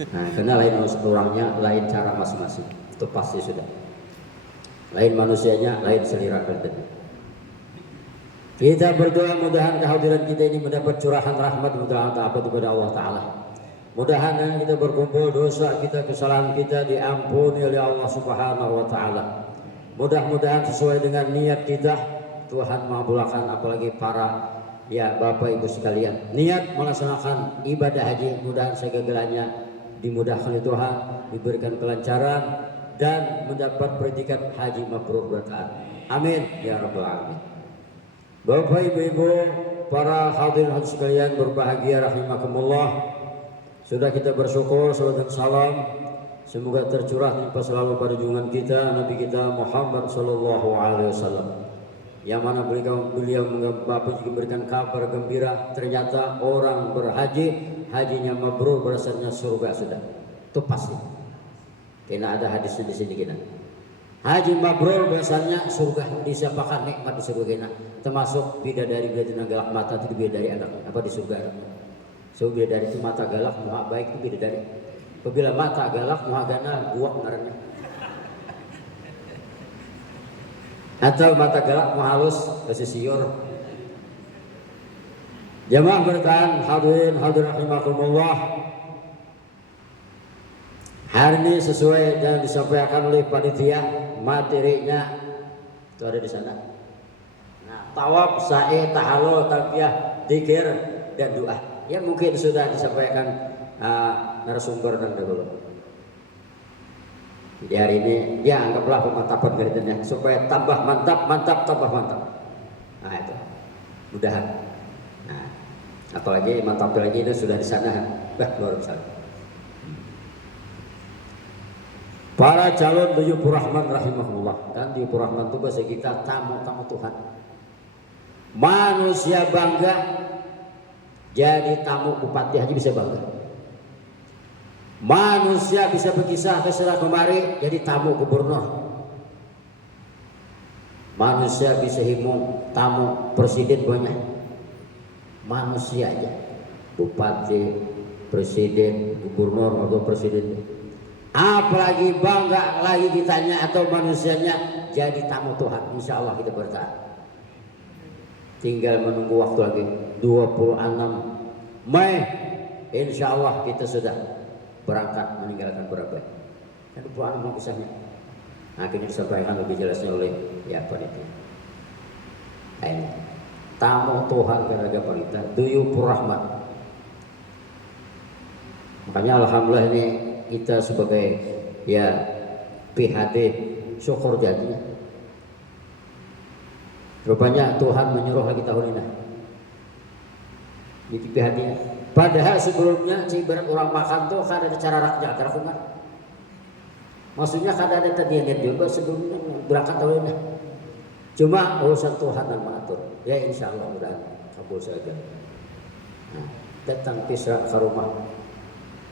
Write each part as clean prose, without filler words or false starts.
Nah, karena lain orangnya, lain cara masing-masing. Itu pasti sudah. Lain manusianya, lain selera kerjanya. Kita berdoa mudahan kehadiran kita ini mendapat curahan rahmat mudah-mudahan kepada Allah Ta'ala. Mudahan dengan kita berkumpul dosa kita, kesalahan kita diampuni oleh Allah Subhanahu wa Ta'ala. Mudah-mudahan sesuai dengan niat kita, Tuhan mengabulkan, apalagi para Bapak Ibu sekalian niat melaksanakan ibadah haji, mudahan segala-galanya dimudahkan oleh Tuhan, diberikan kelancaran dan mendapat predikat haji mabrur berkah. Amin ya rabbal alamin. Bapak Ibu, para hadirin hadirat sekalian berbahagia rahimakumullah. Sudah kita bersyukur, salam dan salam semoga tercurah limpah selalu pada junjungan kita Nabi kita Muhammad sallallahu alaihi wasallam. Yang mana beliau memberikan kabar gembira, ternyata orang berhaji hajinya mabrur, berasalnya surga sudah. Itu pasti. Karena ada hadisnya di sini kita. Haji mabrur biasanya surga, disiapakan nikmat di surga kita. Termasuk bidadari galak mata itu bidadari anak apa di surga. So bidadari itu mata galak, muha baik itu bidadari. Apabila mata galak, muha gana buak ngarannya. Atau mata galak mau halus kasih siur. Jamaah bertahan hadirin rahimakumullah. Hari ini sesuai dan disampaikan oleh panitia, materinya itu ada di sana. Nah, tawaf, sa'i, tahallul, talbiyah, dzikir dan doa. Ya mungkin sudah disampaikan narasumber dan dahulu. Jadi hari ini ya anggaplah pemantapan garitannya supaya tambah mantap, tambah mantap. Nah itu mudahan. Nah, apalagi mantap lagi itu sudah di sana, luar biasa. Para calon Duyufur Rahman rahimahullah, kan Duyufur Rahman itu bahasa kita tamu-tamu Tuhan. Manusia bangga jadi tamu bupati haji bisa bangga. Manusia bisa berkisah kesana kemari jadi tamu gubernur. Manusia bisa himung tamu presiden banyak. Manusia aja, bupati, presiden, gubernur atau presiden. Apalagi bangga lagi kitanya atau manusianya jadi tamu Tuhan. Insya Allah kita bertahan. Tinggal menunggu waktu lagi 26 Mei. Insya Allah kita sudah berangkat meninggalkan Purabaya. Dan bukan mau kisahnya. Akhirnya disampaikan lebih jelasnya oleh panitia. Ini tamu Tuhan karena panitia Duyufur Rahman. Makanya alhamdulillah ini kita sebagai PHD syukur jadinya. Rupanya Tuhan menyuruh lagi tahun ini. Jadi PHD. Padahal sebelumnya ibarat orang makan tuh kan ada cara rakyat kerakungan. Maksudnya kan ada tadi juga sebelumnya berangkat tahun ini. Cuma urusan Tuhan yang mengatur. Ya insya Allah mudah kabul saja. Nah, datang Kisra ke rumah.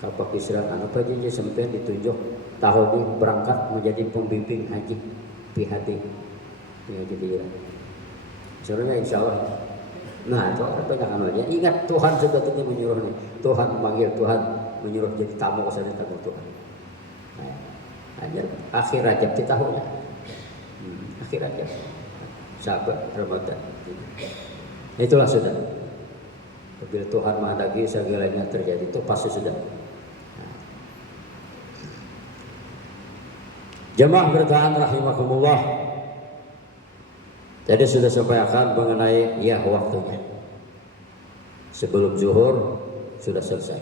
Kapak Kisra apa aja sampai ditunjuk tahun ini berangkat menjadi pembimbing haji PHD. Ya jadi ya. Sebenarnya insya Allah. Nah itu banyak amalnya. Ingat Tuhan sebetulnya menyuruh nih. Tuhan memanggil, Tuhan menyuruh jadi tamu saja tamu Tuhan. Nah, ajar akhir Rajab di tahunnya. Akhir Rajab. Sahabat Ramadan. Itulah sudah. Bila Tuhan menghendaki segalanya terjadi itu pasti sudah. Nah. Jamaah bertahan rahimakumullah. Jadi sudah sampaikan mengenai waktunya. Sebelum zuhur sudah selesai.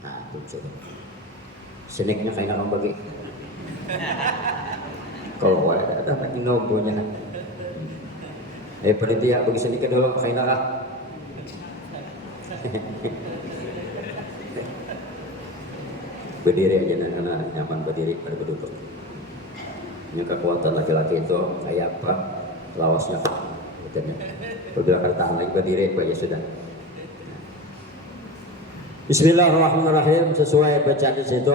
Nah, itu sudah. Seneknya kayak orang bagi. Kalau ada lagi nombonya. Panitia bagi senik dulu kayak nak. Berdiri aja karena nyaman berdiri pada berduduk. Yang kekuatan laki-laki itu kayak apa? Lawasnya apabila akan tahan lagi berdiri aja sudah. Bismillahirrahmanirrahim sesuai bacaan di situ.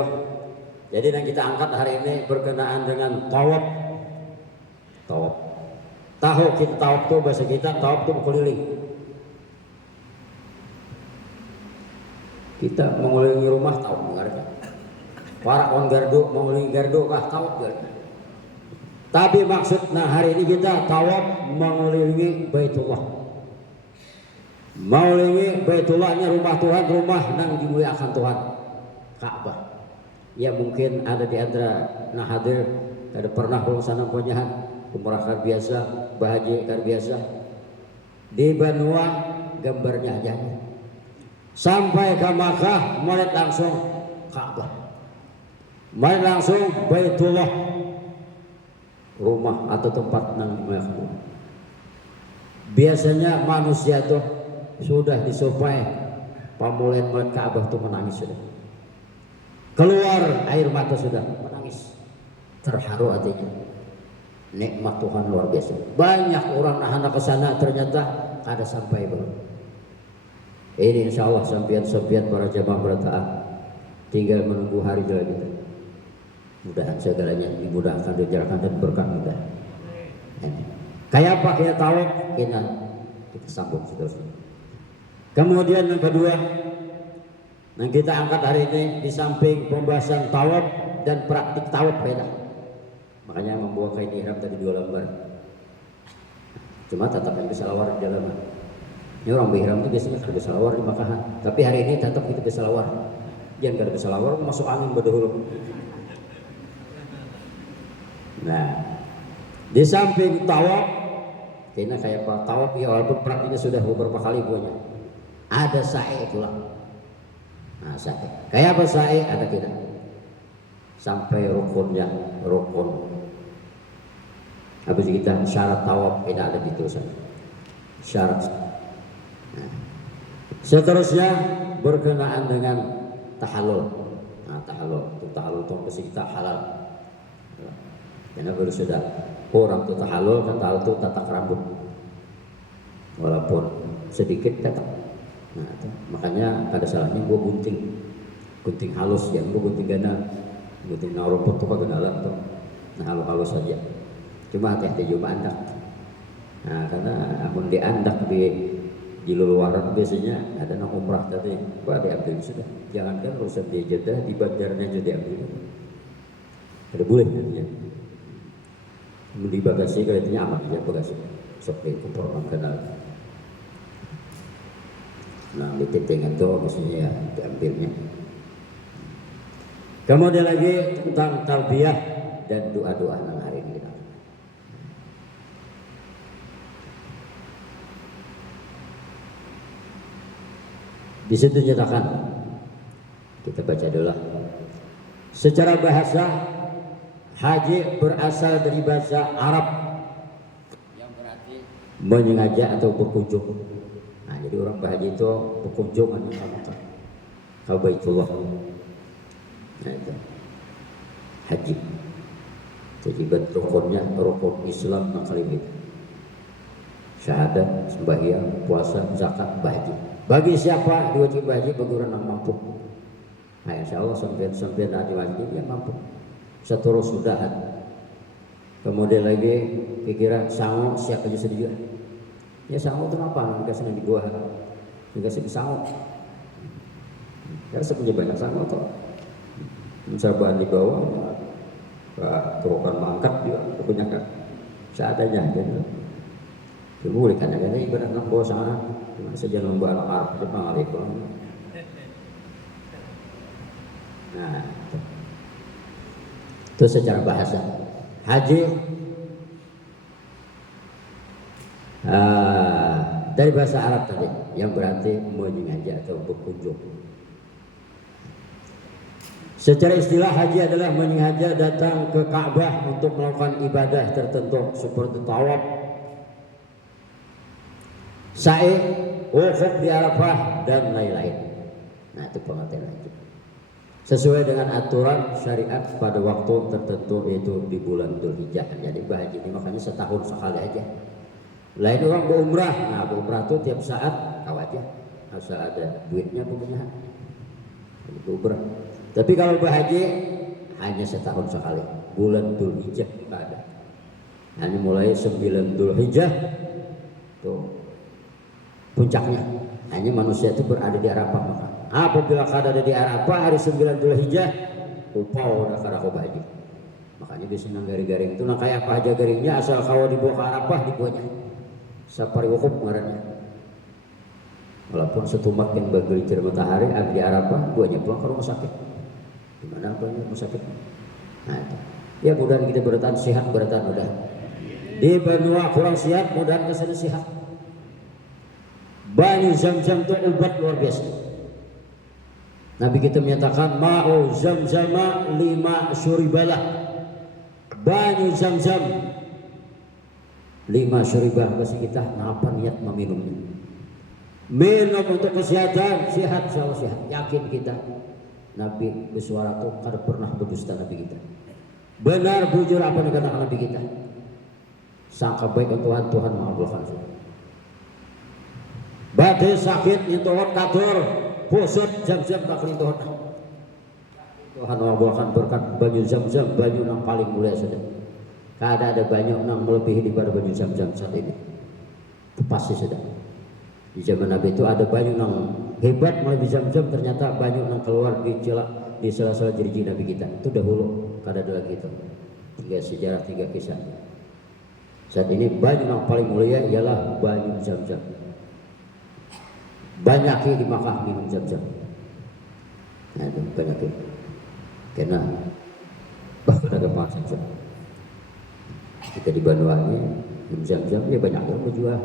Jadi yang kita angkat hari ini berkenaan dengan tawaf. Tahu kita tawaf tuh bahasa kita tawaf tuh keliling. Kita mengelilingi rumah tahu mengarahkan. para on gardu mengelilingi gardu kah tawaf gardu. Tapi maksudnya hari ini kita tawaf mengelilingi Baitullah. Mengelilingi Baitullahnya rumah Tuhan, rumah nang dimuliakan Tuhan, Ka'bah. Ya mungkin ada di antara nah hadir ada pernah ke sana penyahan umrah kar biasa, bahagia kar biasa. Di Banua gambarnya aja. Sampai ke Makkah mulai langsung Ka'bah. Mulai langsung Baitullah, rumah atau tempat nang dimuliakan. Biasanya manusia tuh sudah disupai pamulian melihat Ka'bah tuh menangis sudah. Keluar air mata sudah menangis. Terharu hatinya. Nikmat Tuhan luar biasa. Banyak orang anak ke sana ternyata ada sampai belum. Ini insya Allah sampian-sampian para jamaah bertaat. Tinggal menunggu hari jalan kita. Mudahan segalanya dimudahkan, dijalankan dan berkah mudah. Kayak apa kita tahu kita sambung seterusnya. Kemudian yang kedua yang kita angkat hari ini di samping pembahasan tawaf dan praktik tawaf beda. Makanya membawa kain ihram tadi 2 lembar. Cuma tetap yang bersalawar di dalam. Ini orang berihram itu biasanya kalau bersalawar di Makahan. Tapi hari ini tetap kita bersalawar. Jangan kalau bersalawar masuk angin berdahulu. Nah, di samping tawaf, kayaknya kayak apa? Tawaf ya walaupun praktiknya sudah beberapa kali punya. Ada sa'i itulah. Nah, sa'i. Kayak apa sa'i? Ada kita. Sampai rukunnya, rukun. Habis kita syarat tawaf kita ada di tulisan. Syarat. Nah. Seterusnya berkenaan dengan tahallul. Nah, tahallul itu kita halal. Karena baru sudah orang tuh tahallul kan tahu tuh tatak rambut. Walaupun sedikit tatak. Nah, itu. Makanya ada salahnya gua gunting halus ya, gua gunting ganal, gunting rumput tuh kagak dalam tuh, nah halus saja. Cuma hati-hati juga andak. Nah, karena amun diandak di luaran biasanya ada nang umrah tadi, gua diambil sudah. Jangankan urusan di Jeddah, di bandarnya aja diambil. Ada boleh ya. Di bagasi kayaknya aman aja bagasi, seperti kompor kenal. Nah, di titingan itu maksudnya ya diambilnya. Kemudian lagi tentang tarbiyah dan doa-doa yang hari ini. Di situ nyatakan, kita baca dulu. Secara bahasa, haji berasal dari bahasa Arab yang berarti menyengaja atau berkunjung. Nah, jadi orang berhaji itu berkunjung ke Baitullah. Nah, itu haji. Jadi rukunnya rukun Islam yang kelima. Syahadat, sembahyang, puasa, zakat, haji. Bagi siapa diwajib haji? Bagi orang yang mampu. Nah, insya Allah sampai haji wajib yang mampu. Satu sudahan. Kemudian lagi kira sangu siapa aja sedih. Ya sangu itu apa? Enggak senang di gua. Enggak sih sangu. Ya sebenarnya banyak sangu atau mencoba di bawah. Turukan mangkat juga kebanyakan. Seadanya gitu. Boleh kan ada ibarat nak bawa sana. Cuma saja lomba anak Arab Jepang alaikum. Nah, itu secara bahasa. Haji dari bahasa Arab tadi yang berarti menyengaja atau berkunjung. Secara istilah haji adalah menyengaja datang ke Ka'bah untuk melakukan ibadah tertentu seperti tawaf, sa'i, wukuf di Arafah dan lain-lain. Nah, itu pengertian haji. Sesuai dengan aturan syariat pada waktu tertentu yaitu di bulan Dzulhijjah. Jadi haji ini makanya setahun sekali aja. Lain orang berumrah, nah berumrah itu tiap saat kau aja, asal ada duitnya punya berumrah. Tapi kalau berhaji hanya setahun sekali, bulan Dzulhijjah kita ada. Hanya mulai 9 Dzulhijjah tuh puncaknya. Hanya manusia itu berada di Arafah maka. Apabila ada di Arafah hari 9 Dzulhijjah upau dah karena kau haji. Makanya bisa nang garing-garing itu nang kayak apa aja garingnya asal kau dibawa ke Arafah dibuatnya. Sapari hukum ngarannya. Walaupun setumak yang bergelintir matahari abdi Arafah buahnya pulang ke rumah sakit. Di mana punya rumah sakit? Nah itu. Ya mudah kita bertahan sehat bertahan udah. Di benua kurang sehat mudah kesana sehat. Banyu Zam-Zam itu obat luar biasa. Nabi kita menyatakan ma'u Zam-Zama 5 syuribalah. Banyu Zam-Zam 5 syuribah pasti kita apa niat meminumnya. Minum untuk kesehatan, sehat selalu sehat. Yakin kita Nabi bersuara itu kada pernah berdusta Nabi kita. Benar bujur apa yang dikatakan Nabi kita. Sangka baik untuk Tuhan, Tuhan mengabulkan. Badai sakit nyentuhot katur, pusut Zam-Zam tak kelintuhot. Tuhan mengabulkan berkat banyu Zam-Zam, banyu yang paling mulia sudah. Kada ada banyu yang melebihi daripada banyu Zam-Zam saat ini. Itu pasti sudah. Di zaman Nabi itu ada banyu yang hebat melebihi Zam-Zam, ternyata banyu yang keluar di sela-sela jeriji Nabi kita. Itu dahulu, kada ada lagi itu. 3 sejarah, 3 kisah. Saat ini banyu yang paling mulia ialah banyu Zam-Zam. Banyak di Makkah minum Zam-Zam. Nah itu banyak karena bahkan ada Zam-Zam. Kita di Banyuwangi minum Zam-Zam ya banyak yang menjual,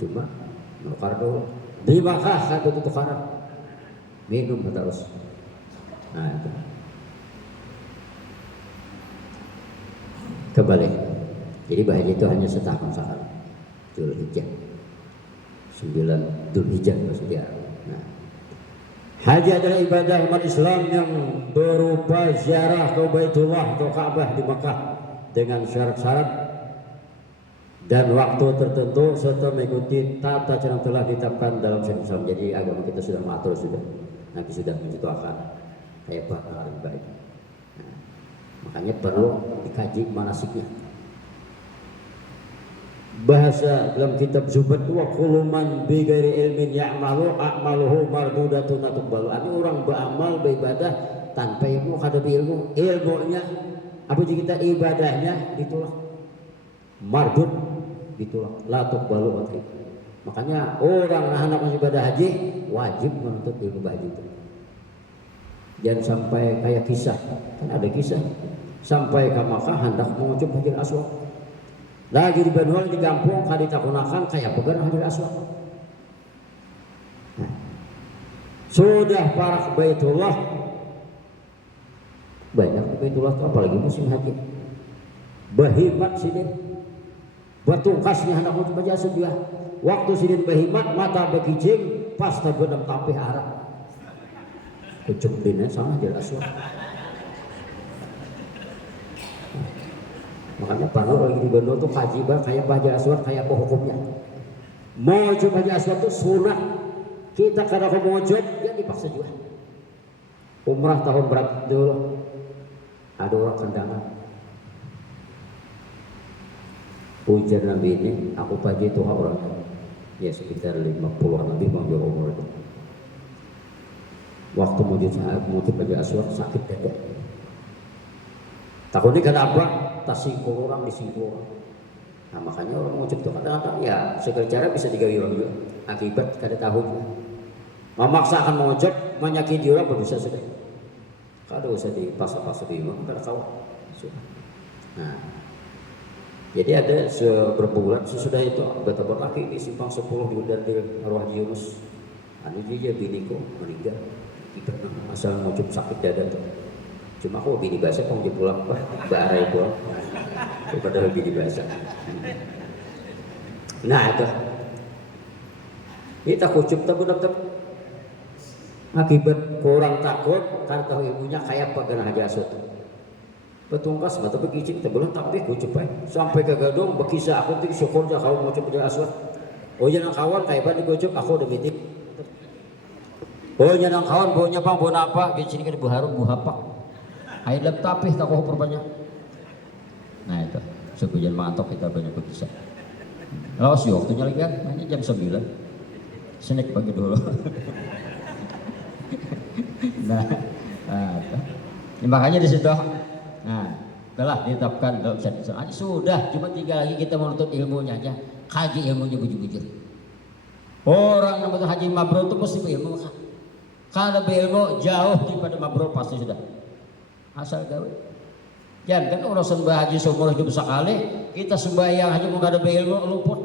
cuma nukar dulu di Makkah satu tukaran minum terus. Nah itu kembali. Jadi bahagia itu hanya setahun sekali. Dzulhijjah 9 Dzulhijjah maksudnya. Nah, haji adalah ibadah umat Islam yang berupa ziarah ke Baitullah atau Ka'bah di Makkah dengan syarat-syarat dan waktu tertentu serta mengikuti tata cara yang telah ditetapkan dalam syariat Islam. Jadi agama kita sudah mengatur sudah. Nabi sudah mencontohkan kayak apa yang baik. Nah, makanya perlu dikaji manasiknya. Bahasa dalam kitab Zubat wa kuluman bi ghairi ilmin ya'malu a'maluhu mardudatun tuqbalu. Ini orang beramal beribadah tanpa ilmu, kada ilmu, ilmunya apa kita ibadahnya ditolak. Mardud ditolak, la tuqbalu. Makanya orang anak ibadah haji wajib menuntut ilmu haji itu. Jangan sampai kayak kisah, kan ada kisah sampai ke Makkah hendak mengucap Hajar Aswad. Lagi di Banyuwangi di kampung kali takunakan kayak pegang Hajar Aswad. Nah, sudah para ke Baitullah banyak di Baitullah itu apalagi musim haji. Bahimat sini, batungkasnya hendak mengucap Hajar Aswad juga. Waktu sini bahimat mata bekijing pas terbenam tapih arah. Kucuk dina sama Hajar Aswad. Makanya para lagi di Bandung tuh kaji kayak Hajar Aswad kayak apa hukumnya. Mau coba Hajar Aswad tuh sunnah. Kita kada mau coba ya dipaksa juga. Umrah tahun berapa dulu? Ada orang kendangan. Ujar Nabi ini, aku pagi itu orangnya. Ya sekitar 50-an lebih mau jauh umur itu. Waktu mau coba Hajar Aswad sakit dada. Takutnya kenapa? Tak singkul orang disingkul orang. Nah makanya orang mau cipta kadang-kadang ya segala cara bisa digawi orang juga. Akibat kada tahu juga. Memaksakan mengucap menyakiti orang bisa sudah. Kada usah dipaksa-paksa bingung kada tahu. Nah jadi ada beberapa bulan sesudah itu bertabar laki di simpang 10 di udara di Arwah Yunus. Anu dia biniku meninggal. Kita asal mengucap sakit dada tuh. Cuma aku bini bahasa kok dia pulang barai pulang daripada bini bahasa. Nah itu kita kucup tapi akibat kurang takut karena tahu ilmunya kayak apa gana Hajar Aswad. Petungkas mata bekicing tebelah tapi kucup sampai ke gadong bekisah aku tuh syukur aja kalau mau coba Hajar Aswad. Oh jangan kawan kayak apa dikucup aku udah meeting. Oh jangan kawan baunya bang bau apa di sini kan buharum buhapak. Air tapi tak kau perbanyak. Nah itu sebujan mantok kita banyak berkisah. Lalu sih waktunya lagi kan, ini jam 9. Snack pagi dulu. nah makanya di situ, nah, telah ditetapkan dalam syariat. Sudah, cuma tinggal lagi kita menuntut ilmunya aja, kaji ilmunya bujur-bujur. Orang yang betul haji mabrur itu pasti berilmu kan? Kalau berilmu jauh daripada mabrur pasti sudah. Asal gawe. Jangan kan orang sembah haji seumur hidup sekali, kita sembahyang haji mau ada berilmu luput.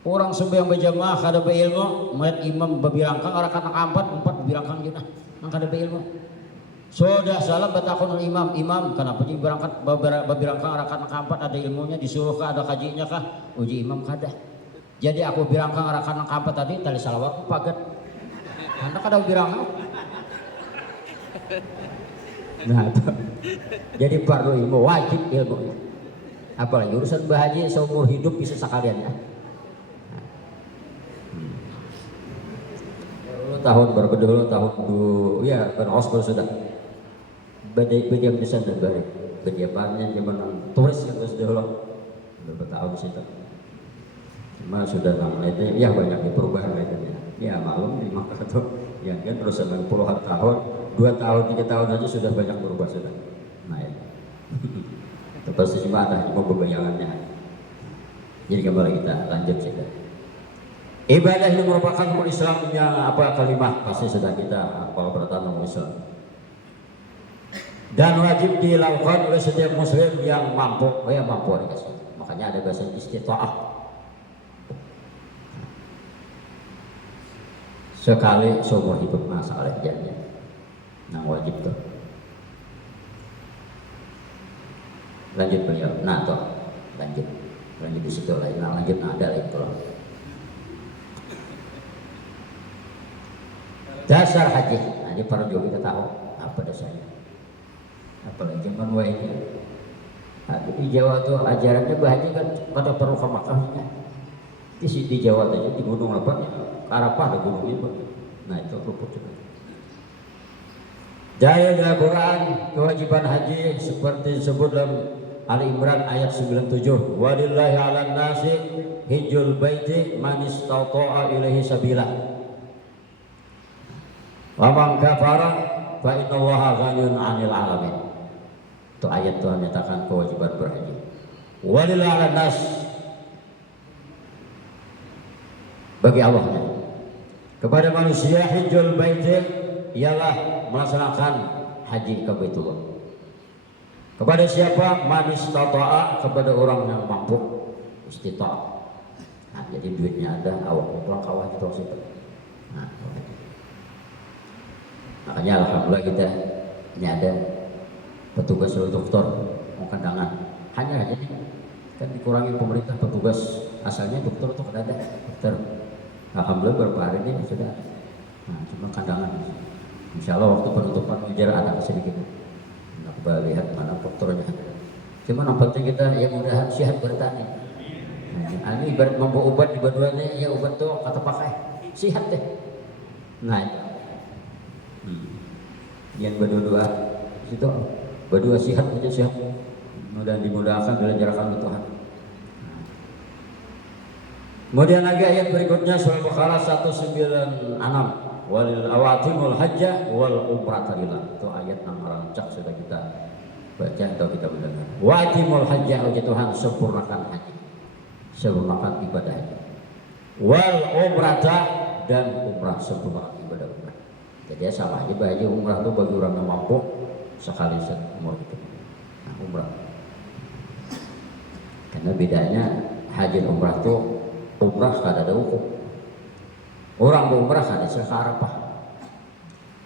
Orang sembahyang berjamaah kada berilmu, melihat imam babirangkang arah kata empat babirangkang juga, kada berilmu. Sudah salah bertakun imam, kenapa jadi berangkat babirangkang arah kata empat ada ilmunya, disuruh kah ada kajinya kah? Uji imam kada. Jadi aku birangkang arah kata empat tadi tali salawat pagat. Anak kada birangkang. Nah, itu. Jadi perlu ilmu, wajib ilmu. Apalagi urusan bahaji seumur hidup bisa sekalian ya. Tahun berapa dulu tahun dulu ya berosbor sudah bediam di sana balik bediamannya zaman turis yang sudah dulu berapa tahun situ cuma sudah namanya ya banyak perubahan lainnya ya maklum di maka itu yang kan terus puluhan tahun 2 tahun 3 tahun aja sudah banyak berubah sudah nah ya itu pasti cuma ada cuma pembayangannya jadi kembali kita lanjut saja. Ibadah ini merupakan rukun Islam yang kalimah pasti sudah kita kalau bertanya Islam dan wajib dilakukan oleh setiap muslim yang mampu dikasih. Makanya ada bahasa istita'ah sekali seumur hidup masalah jadinya nah wajib tuh lanjut beliau lanjut di situ lain lanjut ada lagi kalau dasar haji, nah ini perlu kita tahu apa dasarnya. Apalagi zaman ini, di Jawa tuh ajarannya berhaji kan pada perlu ke Makkahnya. Di Jawa aja di gunung apa? Arafah ada gunung itu. Nah itu luput juga. Dalil dari Quran kewajiban haji seperti disebut dalam Ali Imran ayat 97. Walillahi 'alan nasi hijjul baiti man istata'a ilaihi sabila. Wa man kafara fa innallaha ghaniyun 'anil 'alamin. Itu ayat Tuhan menyatakan kewajiban berhaji. Walillahi 'alan nas bagi Allah kepada manusia hijjul baiti ialah melaksanakan haji ke Baitullah. Kepada siapa? Man istata'a kepada orang yang mampu istita'a. Nah, jadi duitnya ada, awak pulang kawah itu situ. Nah, makanya alhamdulillah kita ini ada petugas dokter kandangan hanya aja nih kan dikurangi pemerintah petugas asalnya dokter itu kan ada dokter alhamdulillah beberapa hari ini sudah nah cuma kandangan insya Allah waktu penutupan ujar ada sedikit nah kita lihat mana dokternya cuma yang penting kita ya mudah sehat bertani nah, ini ibarat membawa obat di baduannya ya obat tuh kata pakai sehat deh nah yang berdua situ berdua sehat aja sehat mudah dimudahkan dilancarkan oleh Tuhan. Kemudian lagi ayat berikutnya surah Baqarah 196 walil awatimul hajja wal umrata lillah itu ayat yang rancak sudah kita baca atau kita mendengar watimul hajja oleh Tuhan sempurnakan haji sempurnakan ibadah haji wal umrata dan umrah sempurnakan ibadah umrah. Jadi ya sama aja haji umrah itu bagi orang yang mampu sekali seumur hidup. Nah umrah. Karena bedanya haji dan umrah itu umrah kada ada hukum. Orang berumrah kada istilah ke Arafah.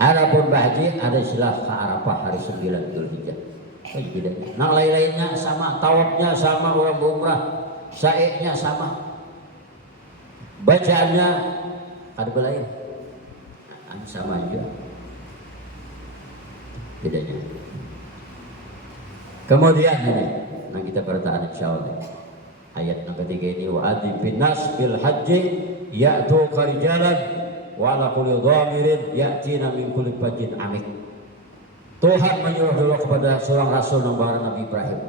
Adapun haji ada istilah ke Arafah hari 9 Dzulhijjah. Bedanya. Nah lain-lainnya sama, tawafnya sama orang berumrah, sa'inya sama. Bacaannya kada belain. Sama juga bedanya. Kemudian ini nah kita bertahan insyaallah ayat yang ketiga ini wa adzim bin nas bil haji ya'tu qarijalan wa ala kulli dhamirin ya'tina min kulli fajjin amik. Tuhan menyuruh dulu kepada seorang rasul nama Nabi Ibrahim.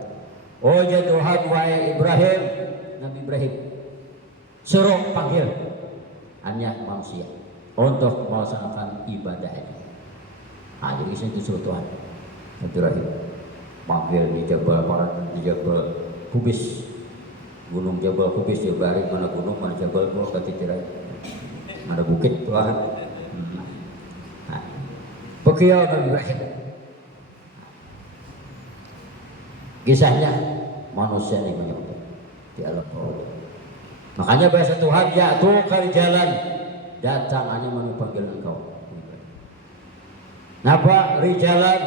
Oh ya Tuhan wahai Ibrahim, Nabi Ibrahim suruh panggil hanya manusia untuk melaksanakan ibadah ini. Nah, jadi itu suruh Tuhan. Silaturahim. Panggil di Jabal Paran, di Jabal Kubis, Gunung Jabal Kubis, ya bari mana gunung mana Jabal gua kati tirai, mana bukit tuhan. Beliau Nabi Ibrahim. Kisahnya manusia ini menyembah di alam bawah. Makanya bahasa Tuhan ya tuh kali jalan datang ani panggil engkau. Napa rijalan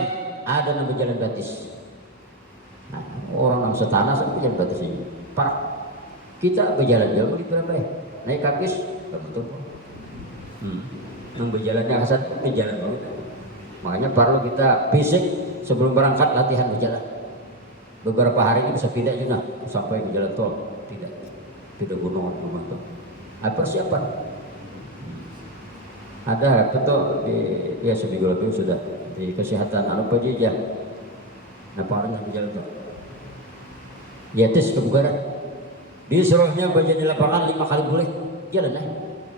ada nama jalan batis. Nah, orang yang setanah sampai jalan batis ini. Pak, kita berjalan-jalan di berapa? Naik kakis, betul. Yang berjalannya Hasan di jalan banget. Makanya perlu kita fisik sebelum berangkat latihan berjalan. Beberapa hari ini bisa pindah juga sampai ke jalan tol. Tidak gunung rumah tol. Ada persiapan. Ada betul di seminggu lalu sudah di kesehatan apa aja. Nah parahnya di jalan tol. Di atas kebugaran. Disuruhnya baca di lapangan 5 kali boleh jalan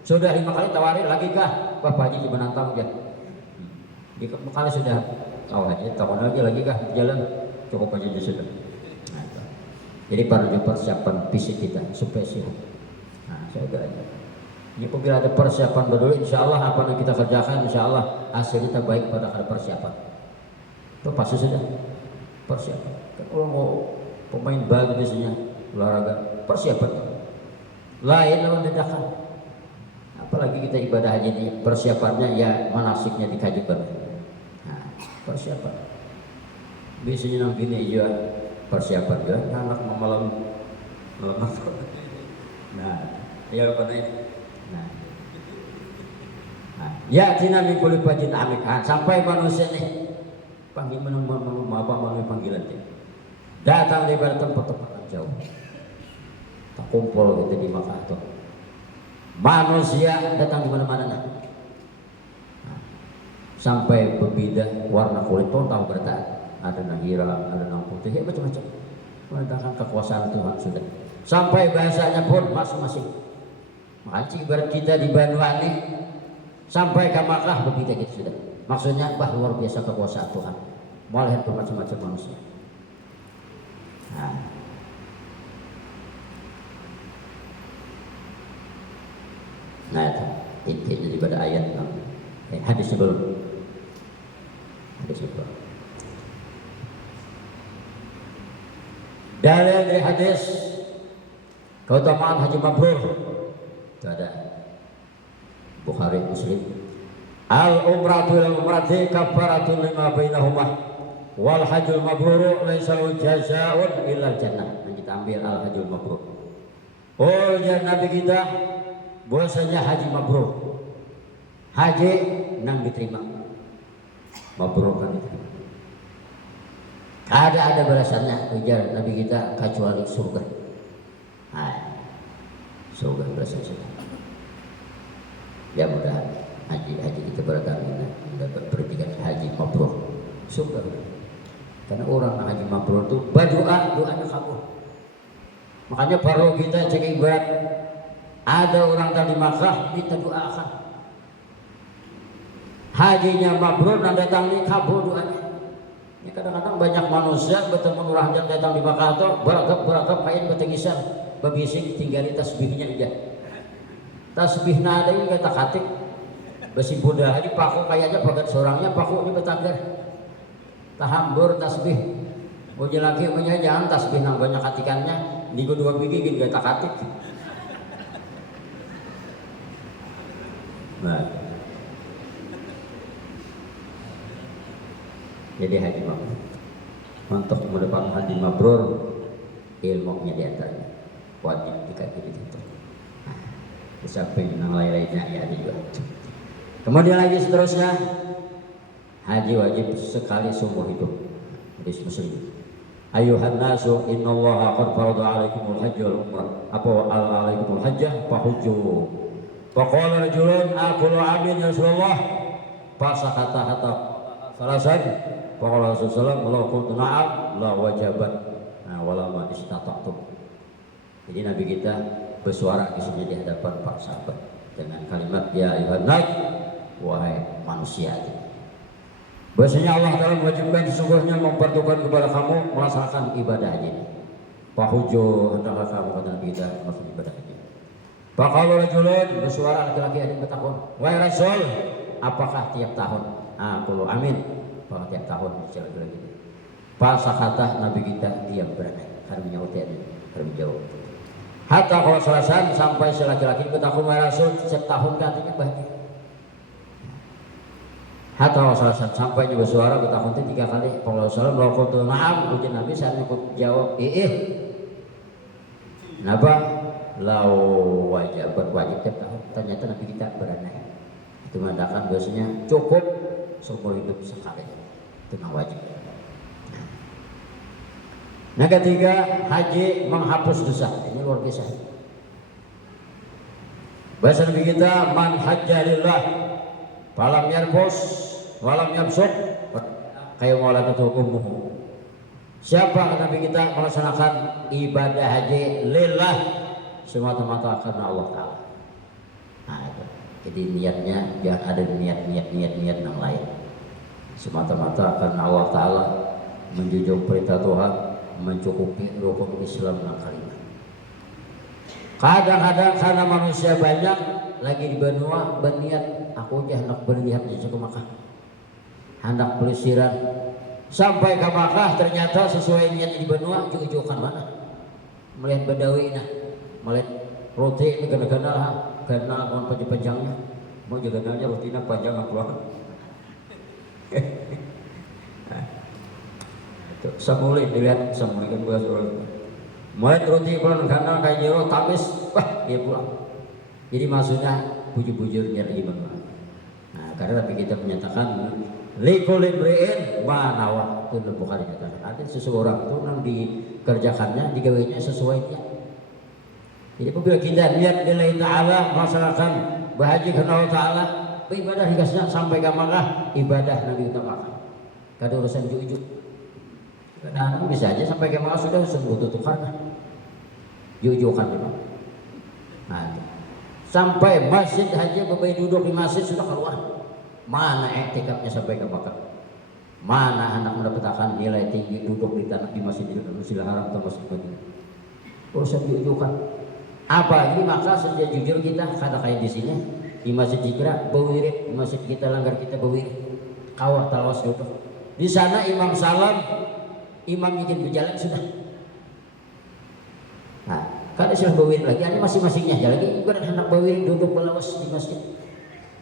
Sudah 5 kali tawarin lagi kah? Bapak Haji di menantang aja. Di kali sudah tahun lagi kah jalan cukup aja sudah. Nah, jadi perlu persiapan fisik kita supaya sehat. Nah, saya udah aja. Ini apabila ada persiapan dulu, insya Allah apa yang kita kerjakan, insya Allah hasilnya terbaik pada ada persiapan. Itu pasti sudah persiapan. Kan orang mau pemain bal biasanya olahraga persiapan. Lain lawan dadakan. Apalagi kita ibadah haji ini persiapannya ya manasiknya dikaji benar. Nah, persiapan. Biasanya nang gini juga persiapan juga anak malam nah ya apa nih nah ya tina min kulli fajin amik sampai manusia nih panggil apa panggilan dia datang dari tempat-tempat jauh tak kumpul gitu di Makkah tuh manusia datang di mana-mana nah. Sampai berbeda warna kulit pun tahu bertahan ada yang hiram, ada yang putih, ya macam-macam menentangkan kekuasaan Tuhan sudah sampai bahasanya pun masing-masing. Makanya ibarat kita di Banyuwangi sampai ke Makkah begitu gitu sudah. Maksudnya bah luar biasa kekuasaan Tuhan. Melihat macam-macam manusia. Nah itu intinya daripada ayat hadis sebelum dalil dari hadis keutamaan haji mabrur itu ada Bukhari Muslim al umratu ila umrati kafaratun lima bainahuma wal hajjul mabrur laisa lahu jazaa'un illa jannah. Kita ambil al hajjul mabrur. Oh ya Nabi kita bahwasanya haji mabrur haji nang diterima mabrur kan diterima ada balasannya ujar Nabi kita kecuali surga. Surga balasan surga. Ya mudah haji kita berkali dapat perhatikan haji mabrur surga. Karena orang haji mabrur itu doanya kabul. Makanya perlu kita cek ibarat ada orang tadi Makkah kita doakan hajinya mabrur dan datang di kabul doanya. Ya, kadang-kadang banyak manusia bertemu orang yang datang di Makkah itu berakap kain betegisan babising tinggal di tasbihnya aja. Tasbihna ada yang kata katik besi budah ini paku kayaknya pakai seorangnya paku ini betanggar tahambur tasbih uji lagi punya jangan tasbih nang banyak katikannya di dua biji gini kata katik. Nah jadi haji mabrur untuk mendapat haji mabrur ilmunya diantaranya wajib dikaji di situ. Di samping yang lain-lainnya ya juga. Kemudian lagi seterusnya haji wajib sekali seumur hidup. Hadis Muslim. Ayuhan nasu innallaha qad farada 'alaikumul hajja wal umrah. Apa alaikumul hajjah fahujju. Faqala rajulun aqulu amin ya Rasulullah. Fasakata hatta salasan. Faqala Rasulullah walau kuntu na'am la wajabat. Nah wala ma istata'tum. Jadi Nabi kita bersuara di sini di hadapan para sahabat dengan kalimat ya ayuhan nas wahai manusia. Bahasanya Allah Ta'ala mewajibkan sesungguhnya mempertukan kepada kamu melaksanakan ibadah haji. Fahujo hendaklah kamu kata Nabi kita maksud ibadah haji. Faqala rajulun, bersuara laki-laki ada yang bertakun, wahai Rasul, apakah tiap tahun? Aku amin. Apakah tiap tahun bicara lagi. Pasakata Nabi kita diam berani. Harus menjawab tadi, harus menjawab. Hatta kalau selesai sampai si laki-laki bertakun, wahai Rasul, setiap tahun katanya bahagia. Hatta selesai sampai juga suara bertakun 3 kali. Kalau salam rokok tu naam, ujian Nabi saya ikut jawab Kenapa? Lau wajib berwajib tiap tahun. Ternyata Nabi kita berani. Itu menandakan biasanya cukup seumur hidup sekali. Itu yang wajib. Nah ketiga, haji menghapus dosa. Ini luar biasa. Bahasa Nabi kita, man hajjalillah falam yarfus walam yabsuk kayak mauladatul ummuh. Siapa Nabi kita melaksanakan ibadah haji lillah semata-mata karena Allah Ta'ala. Nah, itu. Jadi niatnya jangan ada niat yang lain. Semata-mata karena Allah Ta'ala menjunjung perintah Tuhan, mencukupi rukun Islam dan kalimat. Kadang-kadang karena manusia banyak lagi di benua berniat aku aja hendak berlihat di Makkah, hendak pelesiran sampai ke Makkah, ternyata sesuai niat di benua juga mana melihat Badawi nah melihat roti ini gana-gana lah karena orang panjang-panjangnya mau juga ganalnya rotinya panjang apa samuli dilihat samuli kan buat melihat roti pun ganal kayak jero tamis wah dia pulang. Jadi maksudnya bujur-bujur biar gimana. Nah, karena Nabi kita menyatakan likul imri'in ma nawa, itu bukan dinyatakan. Artinya seseorang itu yang dikerjakannya, digawainya sesuai niat. Jadi apabila kita niat lillahi ta'ala melaksanakan berhaji karena Allah Ta'ala, beribadah hingga sampai ke Makkah, ibadah Nabi utamakan. Kada urusan ujuk-ujuk. Kadang-kadang bisa aja sampai ke Makkah sudah butuh tukar kan. Ujuk-ujukan memang. Nah, sampai masjid haji bebai duduk di masjid sudah keluar. Mana iktikafnya sampai ke Makkah? Mana anak mendapatkan nilai tinggi duduk di tanah di Masjidil Haram atau Masjid Madinah? Urusan diujukan. Apa ini maka sejak jujur kita kata kayak di sini di Masjid Hijrah bawirid, di masjid kita langgar kita bawirid. Kawah tawas duduk. Di sana imam salam, imam bikin berjalan sudah. Nah, kada sudah bawirid lagi, ada masing-masingnya aja lagi. Ibarat hendak bawirid duduk belawas di masjid.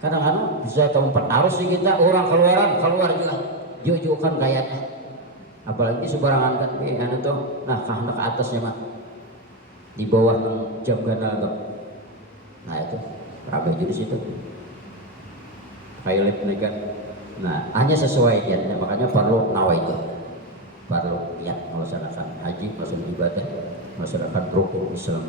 Kadang-kadang bisa tempat arus di kita orang keluar juga jujukan kayaknya. Apalagi sebarangan kan anu tuh nah ke atasnya mah di bawah jam ganal tuh. Nah itu rapi di situ kayak mereka. Nah hanya sesuai niatnya, makanya perlu nawa itu, perlu niat melaksanakan haji, melaksanakan ibadah, melaksanakan rukun Islam.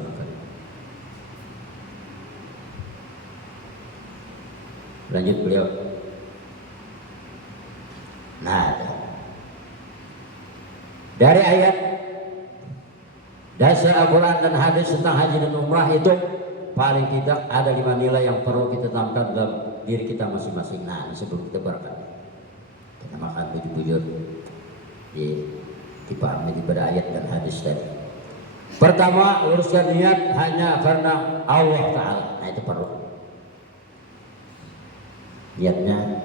Lanjut beliau. Nah, dari ayat dasar Al-Quran dan hadis tentang haji dan umrah itu paling tidak ada 5 nilai yang perlu kita tanamkan dalam diri kita masing-masing. Nah, sebelum kita berangkat, kita makan bujur-bujur dipahami pada ayat dan hadis tadi. Pertama, luruskan niat hanya karena Allah Ta'ala. Nah, itu perlu. Niatnya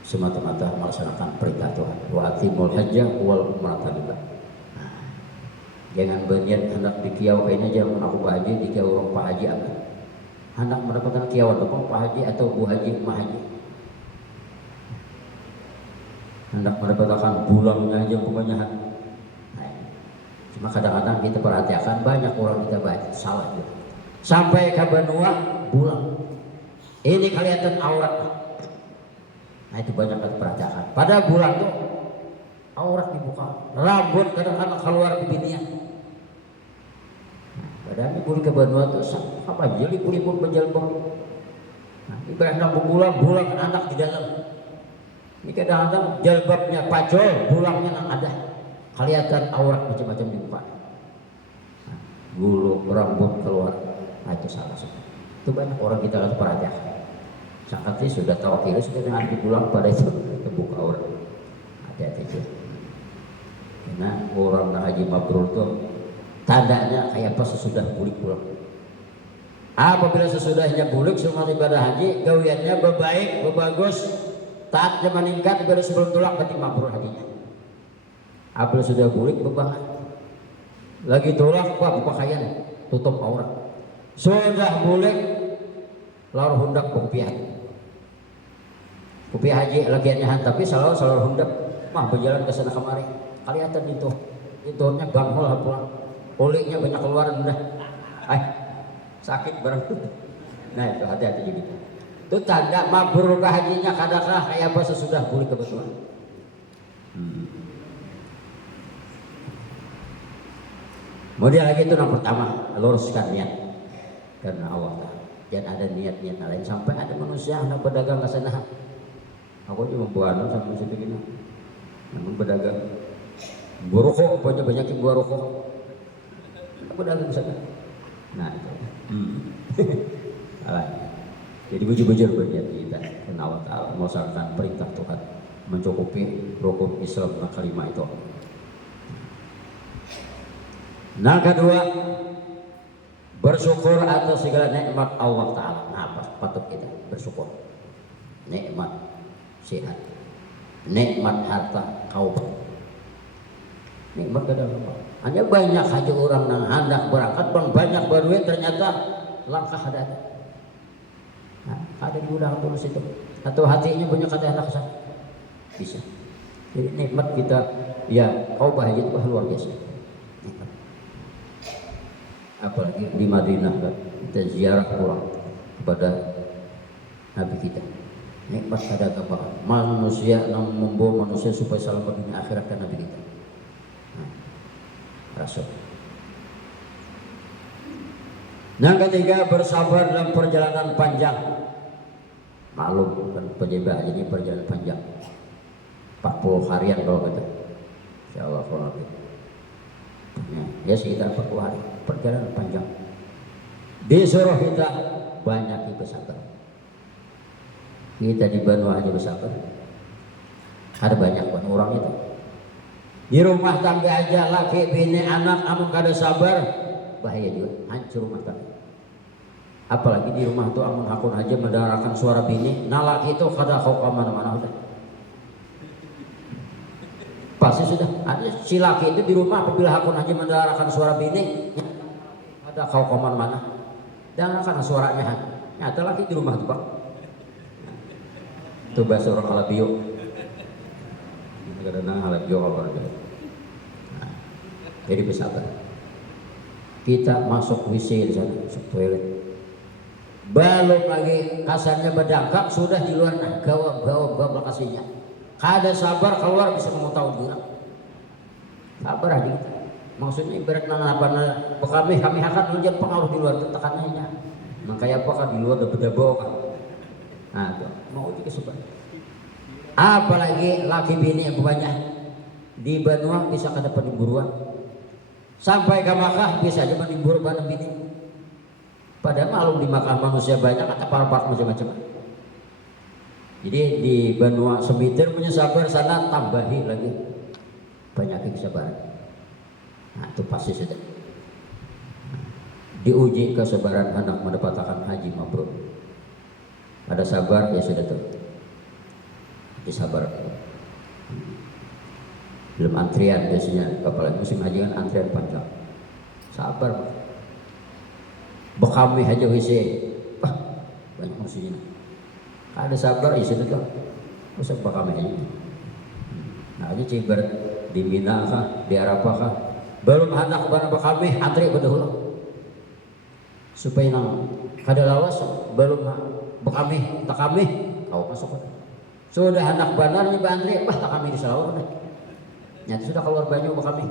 semata-mata melaksanakan perintah Tuhan. Wa atimul hajja wal umrata lillah. Nah, jangan berniat hendak dikiau kayaknya jangan aku Pak Haji dikiau orang Pak Haji apa. Hendak mendapatkan kiauan apa Pak Haji atau Bu Haji Mah Haji. Hendak mendapatkan bulangnya aja pokoknya. Nah, cuma kadang-kadang kita perhatikan banyak orang kita baca salah juga. Sampai ke benua bulang. Ini kelihatan aurat. Nah itu banyak kita perhatikan. Pada bulan tuh aurat dibuka, rambut kadang-kadang keluar di binian. Padahal ini boleh ke benua tuh apa jeli pun berjalbab. Nah, ibaratnya bulang anak di dalam. Ini kadang-kadang jalbabnya pacol, bulangnya yang ada. Kelihatan aurat macam-macam dibuka. Nah, bulu rambut keluar, nah, itu salah. Itu banyak orang kita harus perhatikan. Sakati sudah tahu kira sudah nanti pulang pada itu terbuka orang. Hati-hati itu. Karena orang haji mabrur itu tandanya kayak apa sesudah balik pulang. Apabila sesudahnya balik semua ibadah haji, gawiannya berbaik, berbagus, taatnya meningkat, ibadah sebelum tulak berarti mabrur hajinya. Apabila sudah balik berbanget, lagi tulak apa pakaian tutup aurat. Sudah balik lalu hendak kopiah. Kopiah haji lagiannya tapi selalu hendak mah berjalan ke sana kemari. Kelihatan itunya banghol pulang. Olehnya banyak keluaran udah. Sakit barang. Nah itu hati-hati jadi. Itu tanda mabrur hajinya kadang-kadang kayak apa sesudah balik kebetulan. Kemudian lagi itu yang pertama, luruskan niat karena Allah. Jangan ada niat-niat lain sampai ada manusia hendak berdagang ke sana. Aku cuma buana sama situ gini. Namun berdagang. Borokok pokoknya banyakin gua rokok. Aku berdagang ke sana. Nah itu. Jadi bujur-bujur berniat kita karena Allah Ta'ala melaksanakan perintah Tuhan mencukupi rukun Islam kelima itu. Nah kedua, bersyukur atas segala nikmat Allah Ta'ala. Nah patut kita bersyukur. Nikmat sehat, nikmat harta kaum, nikmat kada apa. Hanya banyak haji orang yang hendak berangkat, banyak berduit ternyata langkah ada. Nah, ada di udang tulus itu. Atau hatinya punya kata anak kesana. Bisa. Jadi nikmat kita, ya kau bahagia itu luar biasa. Nikmat. Apalagi di Madinah kan, kita ziarah orang kepada Nabi kita. Nikmat ada apa? Manusia yang membawa manusia supaya selamat dunia akhirat kan Nabi kita. Rasul. Yang ketiga, bersabar dalam perjalanan panjang. Maklum kan pejabat ini perjalanan panjang. 40 harian kalau kata. Insyaallah kalau ya sekitar 40 hari perjalanan panjang. Disuruh kita banyak bersabar. Kita di Bandung aja bersabar. Ada banyak orang itu. Di rumah tangga aja laki bini anak amun kada sabar bahaya juga, hancur rumah tangga. Apalagi di rumah tuh amun hakun aja mendengarkan suara bini, nah laki itu kada kau ke mana-mana udah. Pasti sudah ada si laki itu di rumah apabila hakun aja mendengarkan suara bini, kada kau ke mana-mana. Dengarkan suaranya, nyata laki di rumah tuh Pak. Itu bahasa orang Halabio. Kadang-kadang Halabio kalau ada. Jadi bersabar. Kita masuk WC di sana, masuk toilet. Belum lagi kasarnya berdangkak sudah di luar gawa lokasinya. Kada sabar keluar bisa ngomong tahun bilang. Sabar aja kita. Maksudnya ibarat apa kami akan menjadi pengaruh di luar tekanannya. Makanya apa kan di luar dapet-dapet kan. Nah, itu mau juga sabar. Apalagi laki bini yang banyak di Banua bisa kada penimburuan. Sampai ke Makkah bisa aja menimbur barang bini. Padahal malum di Makkah manusia banyak atau para-para macam-macam. Jadi di Banua Semiter punya sabar sana tambahi lagi banyak kesabaran. Nah itu pasti sudah diuji kesabaran anak mendapatkan haji mabrur. Ada sabar ya sudah tuh. Sabar. Belum antrian biasanya apalagi musim haji kan antrian panjang. Sabar. Bekami aja WC. Banyak musimnya. Ada sabar ya sudah tuh. Usah bekami aja. Nah aja cibar di Mina kah, di Arafah kah. Belum hendak barang bekami antri berdahulu. Supaya nang kada lawas belum bekami tak kami kau masuk. Sudah anak bandar nih bantri, tak kami di Selawar nih. Nyata sudah keluar banyu kami.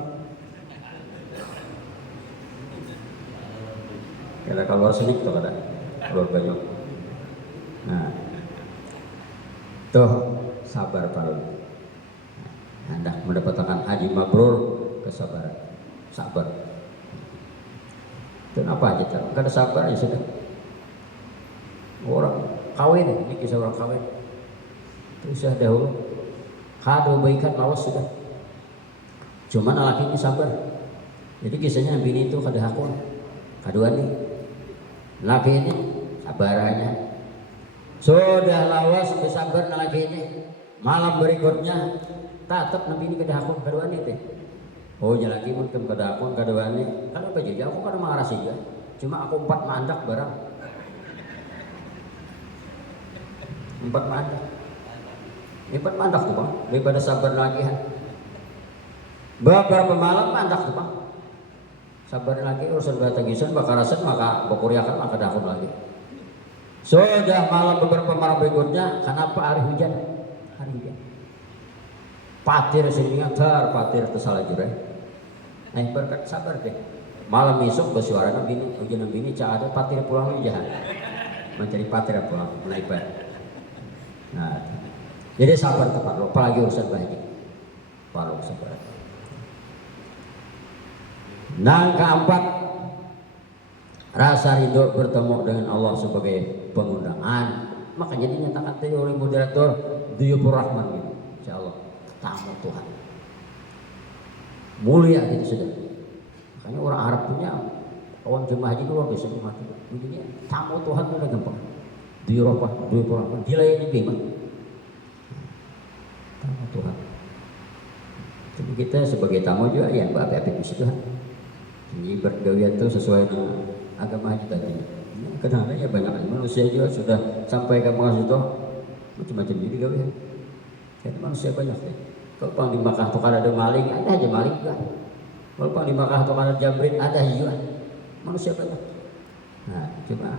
Kalau keluar sedikit tuh kada keluar banyu. Nah, tuh sabar paling. Hendak mendapatkan haji mabrur kesabaran, sabar. Kenapa aja tak? Kada sabar ya sudah. Orang kawin, ini kisah orang kawin. Terus dahulu kado baikan lawas sudah. Cuma laki ini sabar. Jadi kisahnya bini itu kada hakun, kaduan nih. Laki ini sabarannya. Sudah lawas bersabar laki ini. Malam berikutnya tatap nabi ini kada hakun kaduan nih teh. Oh ya lagi mungkin kada hakun kaduan nih. Kalau apa jadi aku kada marah sih ya. Cuma aku 4 mandak barang. 4 mandak. 4 mandak tuh bang, daripada sabar lagi kan. Beberapa malam mandak tuh bang. Sabar lagi urusan batagisan bakarasan maka bakuriakan maka dakun lagi. Sudah malam beberapa malam berikutnya, kenapa hari hujan? Hari hujan. Patir sini ngantar, patir tersalah jure. Nah berkat sabar deh. Malam esok bersuara bini, hujan bini cak ada patir pulang hujan. Mencari patir pulang melipar. Nah, jadi sabar tepat lo, apalagi urusan bahagia. Palu sabar. Yang keempat, rasa ridho bertemu dengan Allah sebagai pengundangan. Makanya dinyatakan tadi oleh moderator Diyufur Rahman gitu. Insya Allah tamu Tuhan. Mulia gitu sudah. Makanya orang Arab punya kawan jemaah haji luar biasa mati. Begini tamu Tuhan itu udah gampang. Diyufur Rahman dilayani bagaimana? Tamu Tuhan. Jadi kita sebagai tamu juga yang berapi-api di situ. Ini bergawian itu sesuai dengan agama kita tadi. Karena ya banyak manusia juga sudah sampai ke Mekah itu macam-macam jadi gawian. Jadi manusia banyak deh. Kalau pang di Makkah tuh ada maling, ada aja maling juga. Kalau pang di Makkah tuh ada jambrit, ada juga. Manusia banyak. Nah, cuma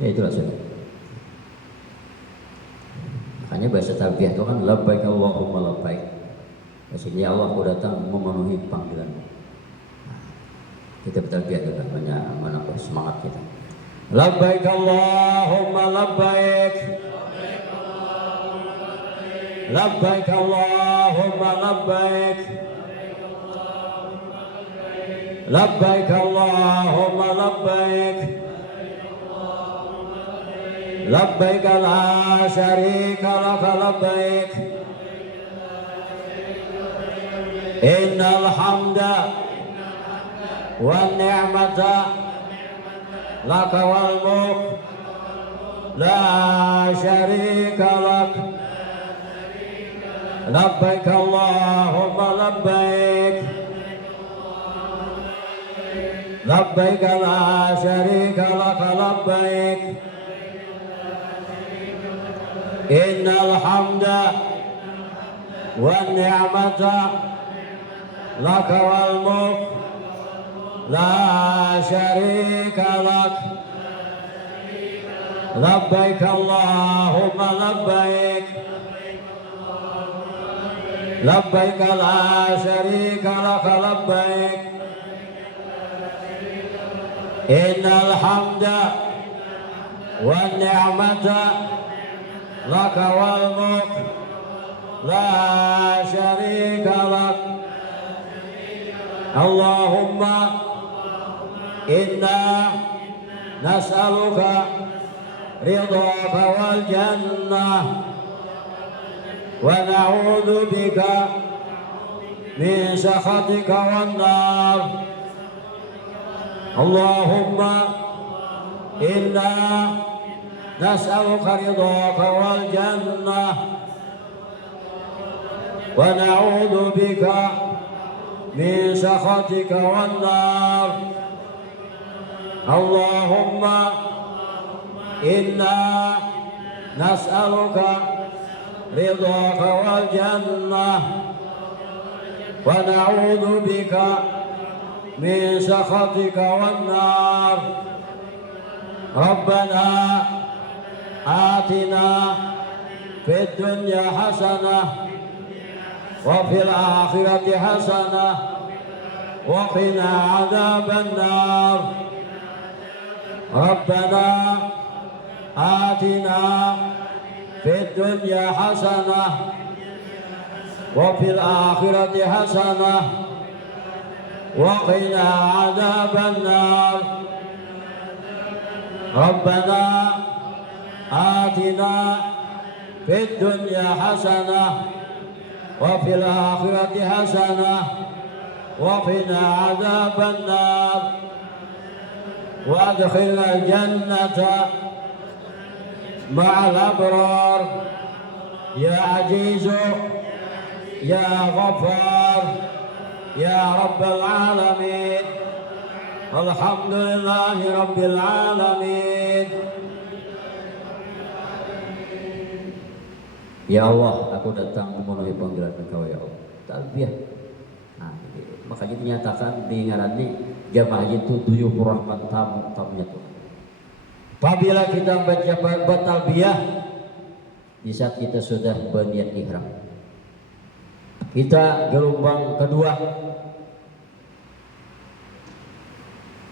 ya itulah sudah. Makanya bahasa tabiat itu kan labbaik Allahumma labbaik. Maksudnya Allah aku datang memenuhi panggilanmu. Kita bertalbiyah juga menambah semangat kita. Labbaik Allahumma labbaik. Labbaik Allahumma labbaik. Labbaik Allahumma labbaik. Labbaik la syarika laka labbaik. Innal hamda والنعمة لك والملك لا شريك لك لبيك اللهم لبيك لبيك لا شريك لك لبيك إن الحمد والنعمة لك والملك لا شريك لك لبيك اللهم لبيك لبيك لا شريك لك لبيك إن الحمد والنعمة لك والملك لا شريك لك اللهم إنا نسألك رضاك والجنة ونعوذ بك من سخطك والنار اللهم إنا نسألك رضاك والجنة ونعوذ بك من سخطك والنار اللهم إنا نسألك رضاك والجنة ونعوذ بك من سخطك والنار ربنا آتنا في الدنيا حسنة وفي الآخرة حسنة وقنا عذاب النار ربنا آتنا في الدنيا حسنة وفي الآخرة حسنة وقنا عذاب النار ربنا آتنا في الدنيا حسنة وفي الآخرة حسنة وقنا عذاب النار وأدخلنا الجنة مع الأبرار يا عزيز يا غفار يا رب العالمين الحمد لله رب العالمين. Ya Allah, aku datang memenuhi panggilan Engkau ya Allah. Talbiyah. Nah, makanya dinyatakan di ngarani jamaah itu 70 rahmat tamunya Tuhan. Apabila kita bertalbiyah di saat kita sudah berniat ihram. Kita gelombang kedua.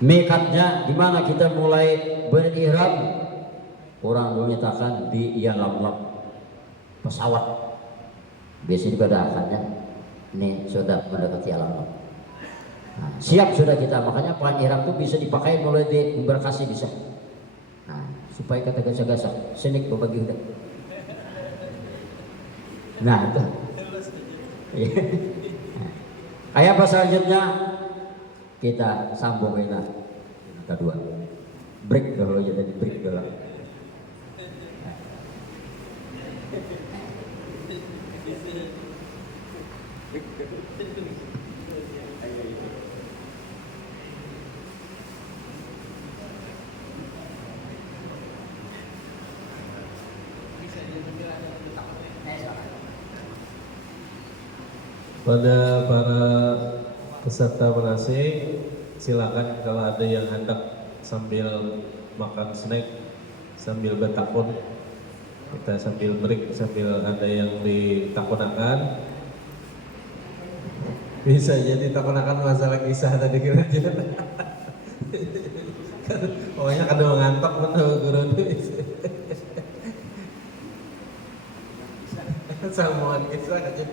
Mikatnya di mana kita mulai berihram? Orang dulu nyatakan di Yalamlam pesawat. Biasanya juga ada akannya. Ini sudah mendekati Yalamlam. Nah, siap sudah kita, makanya pakaian ihram itu bisa dipakai mulai di embarkasi bisa. Nah, supaya kata gasa-gasa, senik berbagi udah. Nah itu. Kayak apa selanjutnya? Kita sambung ini kedua. Break dulu ya, jadi break dulu. Pada para peserta manasik, silakan kalau ada yang hendak sambil makan snack, sambil bertakun, kita sambil break, sambil ada yang ditakunakan. Bisa jadi takunakan masalah kisah tadi kira-kira. Pokoknya kada mengantuk betul guru samuan kisah aja.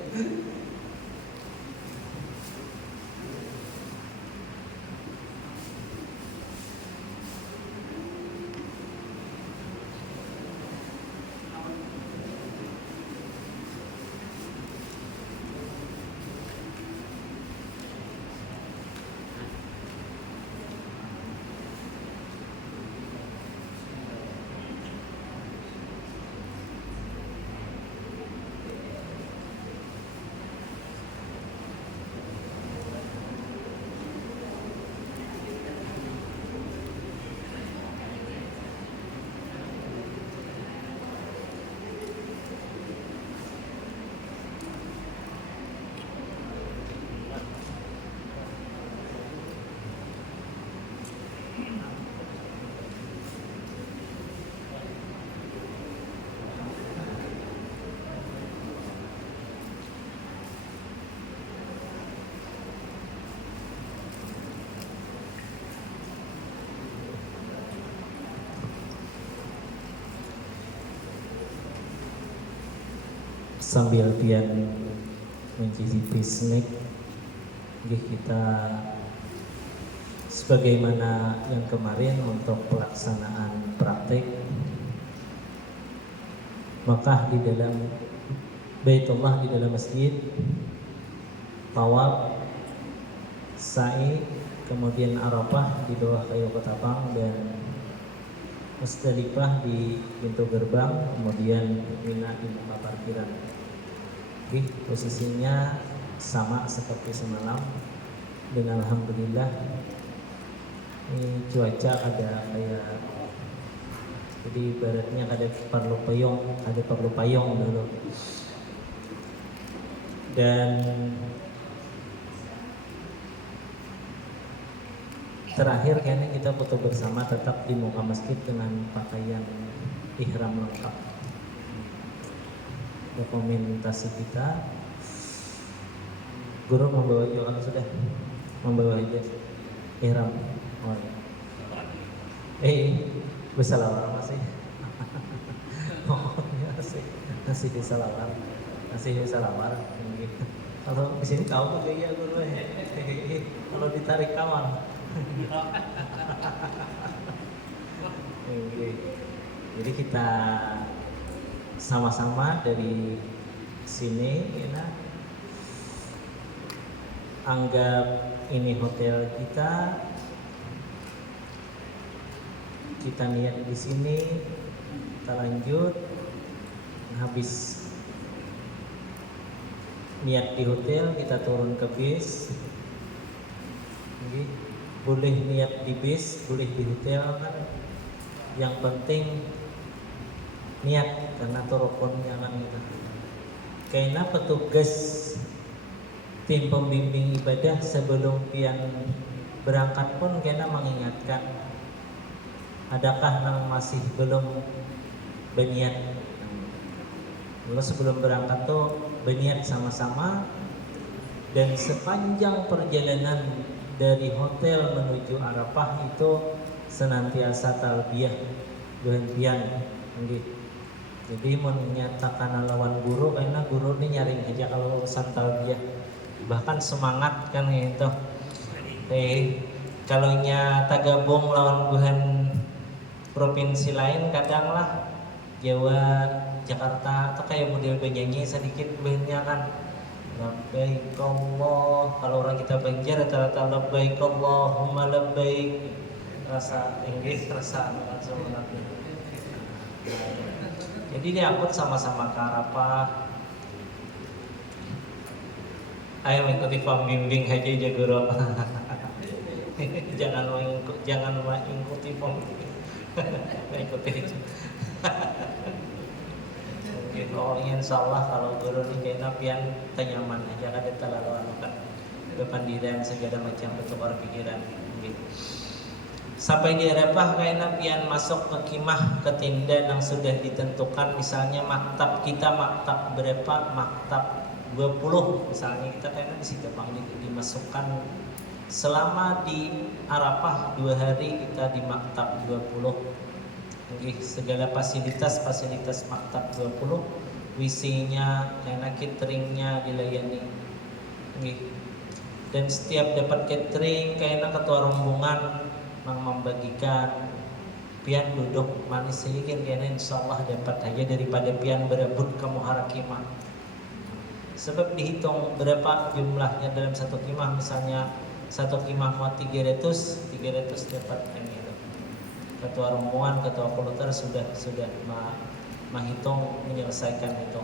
Sambil pian mencicipi snack, kita sebagaimana yang kemarin untuk pelaksanaan praktek, maka di dalam Baitullah, di dalam masjid, tawaf, sa'i, kemudian Arafah di bawah kayu ketapang, dan Musdalifah di pintu gerbang, kemudian Mina di muka parkiran. Oke, posisinya sama seperti semalam, dan alhamdulillah ini cuaca ada kayak, jadi ibaratnya ada perlu payung dulu. Dan terakhir kayaknya kita foto bersama tetap di muka masjid dengan pakaian ihram lengkap. Dokumentasi kita, guru membawa juga sudah membawa aja ihram. Oh, bersalawat masih. Oh ya masih disalawat, masih disalawat. Kalau di sini tahu tuh ya guru. Kalau ditarik kawan. Jadi kita sama-sama dari sini ya, anggap ini hotel kita niat di sini, kita lanjut habis niat di hotel kita turun ke bis. Jadi boleh niat di bis, boleh di hotel kan, yang penting niat karena rukunnya kan gitu. Karena petugas tim pembimbing ibadah sebelum pian berangkat pun kena mengingatkan, adakah yang masih belum berniat. Lalu sebelum berangkat tuh berniat sama-sama, dan sepanjang perjalanan dari hotel menuju Arafah itu senantiasa talbiyah berhentian gitu. Jadi menyatakan lawan guru, karena guru ini nyaring aja kalau urusan talbiyah, bahkan semangat kan gitu. Kalau nyata gabung lawan buhan provinsi lain kadang lah Jawa, Jakarta atau kayak model penyanyi sedikit banyak kan, labbaik Allah. Kalau orang kita Banjar rata-rata labbaik Allahumma labbaik, rasa Inggris rasa langsung nanti. Jadi diangkut sama-sama ke Arafah. Ayo mengikuti pembimbing aja guru. jangan mengikuti pembimbing. Mengikuti itu. Oh insya Allah kalau guru ini kayaknya pian tenyaman aja kan terlalu anukan kepandiran segala macam bentuk pikiran gitu. Sampai di Arafah kayaknya pian masuk ke kimah, ke tenda yang sudah ditentukan. Misalnya maktab kita maktab berapa, maktab 20 misalnya, kita kayaknya di situ dimasukkan selama di Arafah 2 hari kita di maktab 20. Segala fasilitas maktab 20, WC-nya, cateringnya dilayani. Dan setiap dapat catering kayaknya ketua rombongan membagikan, pian duduk manis sedikit kayaknya insyaallah dapat aja daripada pian berebut ke muharakimah. Sebab dihitung berapa jumlahnya dalam satu kimah, misalnya satu kimah mau 300 dapat yang itu. Ketua rombongan, ketua kloter sudah menghitung, menyelesaikan itu.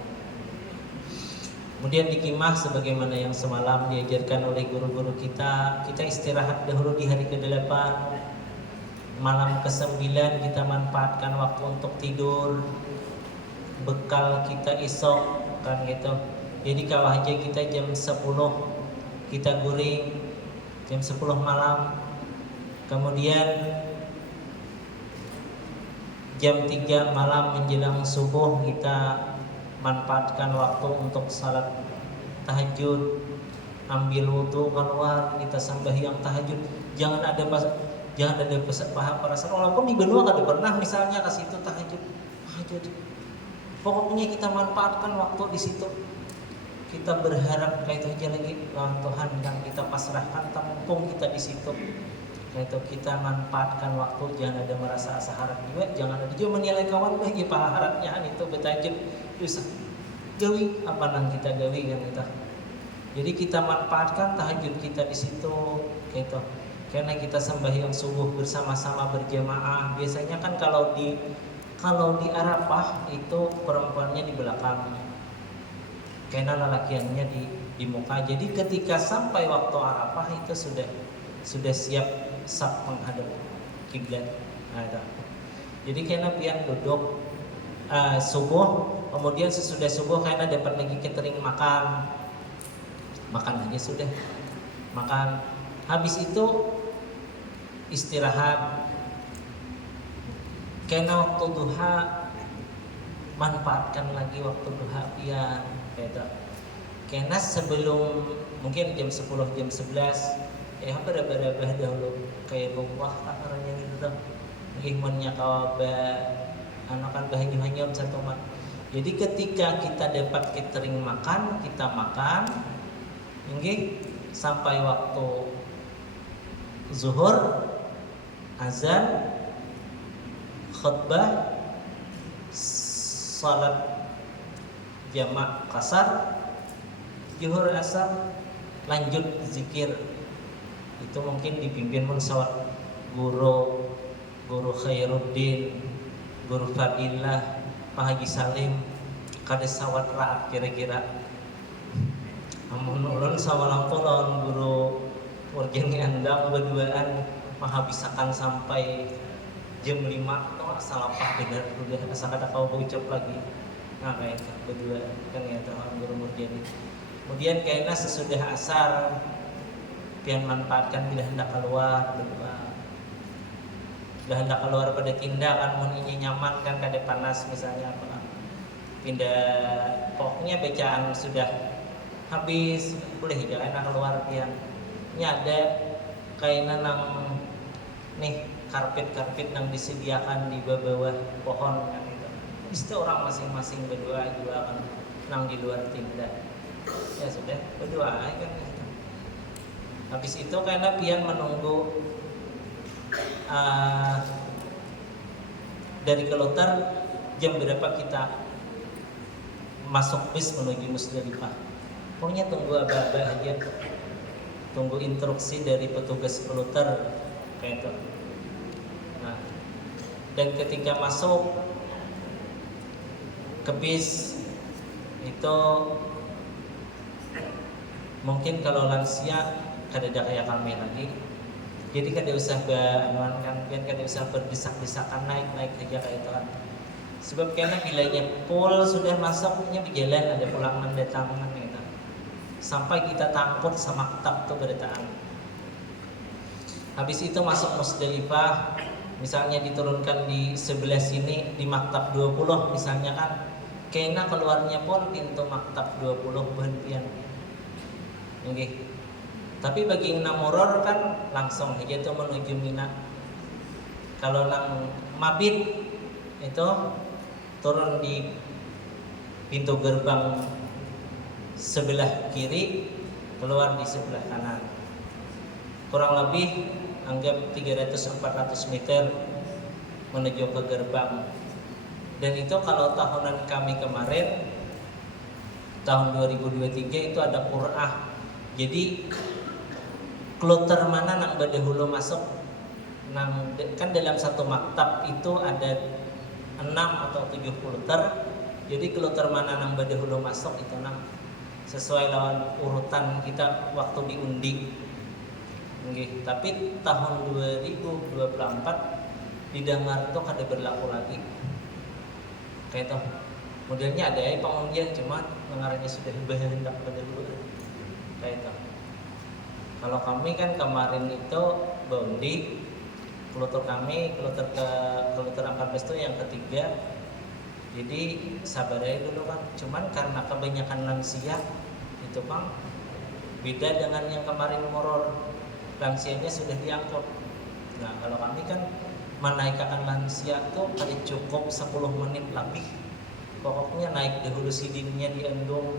Kemudian di kimah sebagaimana yang semalam diajarkan oleh guru-guru kita istirahat dahulu di hari ke-8. Malam ke-9 kita manfaatkan waktu untuk tidur. Bekal kita isok kan gitu. Jadi kalau aja kita jam 10 kita guring, jam 10 malam. Kemudian jam 3 malam menjelang subuh kita manfaatkan waktu untuk salat tahajud, ambil wudhu keluar, kita sembahyang tahajud. Jangan ada perasaan walaupun di benua kada pernah misalnya ke situ tahajud. Pokoknya kita manfaatkan waktu di situ. Kita berharap kayak itu aja lagi lawan Tuhan yang kita pasrahkan, tampung kita di situ. Itu kita manfaatkan waktu, jangan ada merasa asa harap juga, jangan ada juga menilai kawan lagi paha harapnya itu betajib susah gawi apa nang kita gawi kan kita. Jadi kita manfaatkan tahajud kita di situ gitu. Karena kita sembahyang subuh bersama-sama berjamaah. Biasanya kan kalau di Arafah itu perempuannya di belakang, karena lelakiannya di muka. Jadi ketika sampai waktu Arafah itu sudah siap saf menghadap kiblat. Jadi karena pian duduk subuh, kemudian sesudah subuh karena dapat lagi catering makan aja sudah makan. Habis itu istirahat. Karena waktu duha manfaatkan lagi waktu duha pian beda. Karena sebelum mungkin jam 10 jam 11 berabah dahulu kayak Allah akarnya gitu tuh imannya kawaba anakan bahanyu-hanyum satu mat. Jadi ketika kita dapat catering makan, kita makan sampai waktu zuhur, azan, khutbah, salat jamak kasar, zuhur asar lanjut zikir. Itu mungkin dipimpin musawat guru Khairuddin, guru Fadilah, Pak Haji Salim, kade sawat raat kira-kira. Amun ulun sawalampo lawan guru Warjani Andang berduaan menghabiskan sampai jam 5 atau asal apa benar udah asal ada kau ucap lagi. Nah kayak itu berdua kan ya tahun guru Murjani. Kemudian kayaknya sesudah asar pian manfaatkan bila hendak keluar berdua. Bila hendak keluar pada tindak kan mun nyaman kan kada panas misalnya apa. Pindah pokoknya bacaan sudah habis boleh jangan keluar pian. Ini ada kainan nang nih karpet nang disediakan di bawah pohon kan itu. Itu orang masing-masing berdoa juga kan nang di luar tindak. Ya sudah berdoa kan gitu. Habis itu karena pian menunggu dari Kelutar jam berapa kita masuk bis menuju Musdalifah. Pokoknya tunggu aba-aba aja. Tunggu instruksi dari petugas Kelutar kayak itu. Nah, dan ketika masuk ke bis itu mungkin kalau lansia kada ada kayak kami lagi. Jadi kada usah kada usah berdesak-desakan naik aja kayak itu kan. Sebab karena bilanya pul sudah masuknya berjalan ada pulang mendatangan gitu. Sampai kita takut sama maktab tuh beritaan. Habis itu masuk Musdalifah, misalnya diturunkan di sebelah sini di maktab 20 misalnya kan, kena keluarnya pun pintu maktab 20 berhentian. Oke. Tapi bagi yang namuror kan langsung aja tuh menuju Mina. Kalau nang mabit itu turun di pintu gerbang sebelah kiri, keluar di sebelah kanan. Kurang lebih anggap 300-400 meter menuju ke gerbang. Dan itu kalau tahunan kami kemarin tahun 2023 itu ada qur'ah. Jadi kloter mana nang badahulu masuk nang kan dalam satu maktab itu ada 6 atau 7 kloter. Jadi kloter mana nang badahulu masuk itu nang sesuai lawan urutan kita waktu diundi. Nggih, tapi tahun 2024 didengar tuh kada berlaku lagi. Kayak itu. Modelnya ada ya pengundian cuma mengarahnya sudah hendak pada dulu. Kayak itu. Kalau kami kan kemarin itu bondi kloter kami kloter 14 itu yang ketiga. Jadi sabar aja dulu kan. Cuman karena kebanyakan lansia itu Bang beda dengan yang kemarin moror. Lansianya sudah diangkut. Nah, kalau kami kan menaikkan lansia tuh paling cukup 10 menit lebih. Pokoknya naik dahulu sidinnya di endung,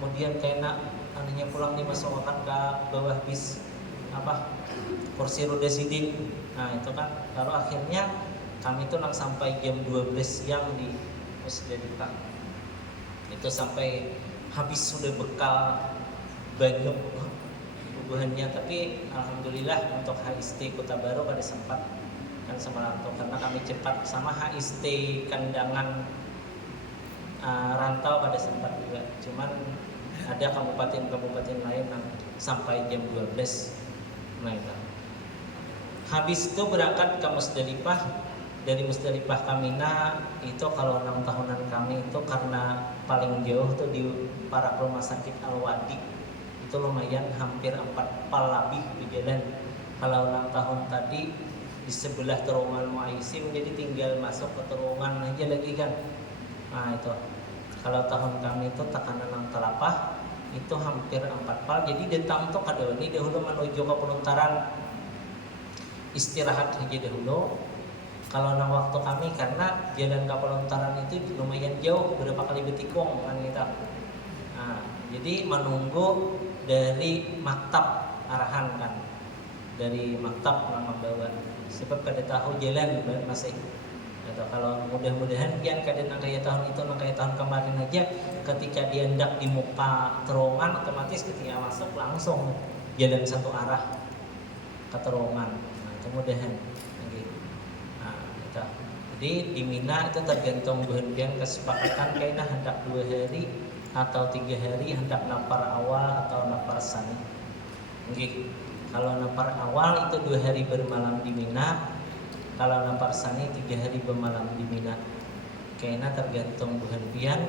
kemudian kena anunya pulang dimasukkan ke bawah bis kursi roda sidin. Nah, itu kan lalu akhirnya kami tuh sampai jam 12 siang di Musdalifah. Itu sampai habis sudah bekal banyak bubuhannya, tapi alhamdulillah untuk HIST Kota Baru pada sempat kan Semarang karena kami cepat sama HIST Kandangan Rantau pada sempat juga. Cuman ada kabupaten-kabupaten lain yang sampai jam 12. Nah, itu. Habis itu berangkat ke Musdalifah. Dari Musdalifah ke Mina itu kalau 6 tahunan kami itu karena paling jauh tuh di para rumah sakit Al-Wadi. Itu lumayan hampir 4 pal lebih di jalan. Kalau 6 tahun tadi di sebelah terowongan Muaisim, jadi tinggal masuk ke terowongan aja lagi kan. Nah, itu. Kalau tahun kami itu tekanan nang Telapah itu hampir 4 pal. Jadi datang tuh kada ini dahulu menuju ke Peluntaran istirahat aja dahulu. Kalau nang waktu kami karena jalan ke Peluntaran itu lumayan jauh, beberapa kali betikung kan kita. Nah, jadi menunggu dari maktab arahan kan. Dari maktab nang membawa. Sebab kada tahu jalan masih Atau kalau mudah-mudahan pian kadang kayak tahun itu kayak tahun kemarin aja, ketika dia hendak di muka terowongan otomatis ketika masuk langsung jalan satu arah ke terowongan. Nah, mudah-mudahan gitu. Nah, gitu. Jadi di Mina itu tergantung bahan kesepakatan kayaknya hendak 2 hari atau 3 hari, hendak napar awal atau napar sani. Gitu. Kalau napar awal itu 2 hari bermalam di Mina. Kalau napar sani 3 hari bermalam di Mina. Kayaknya tergantung bahan pian.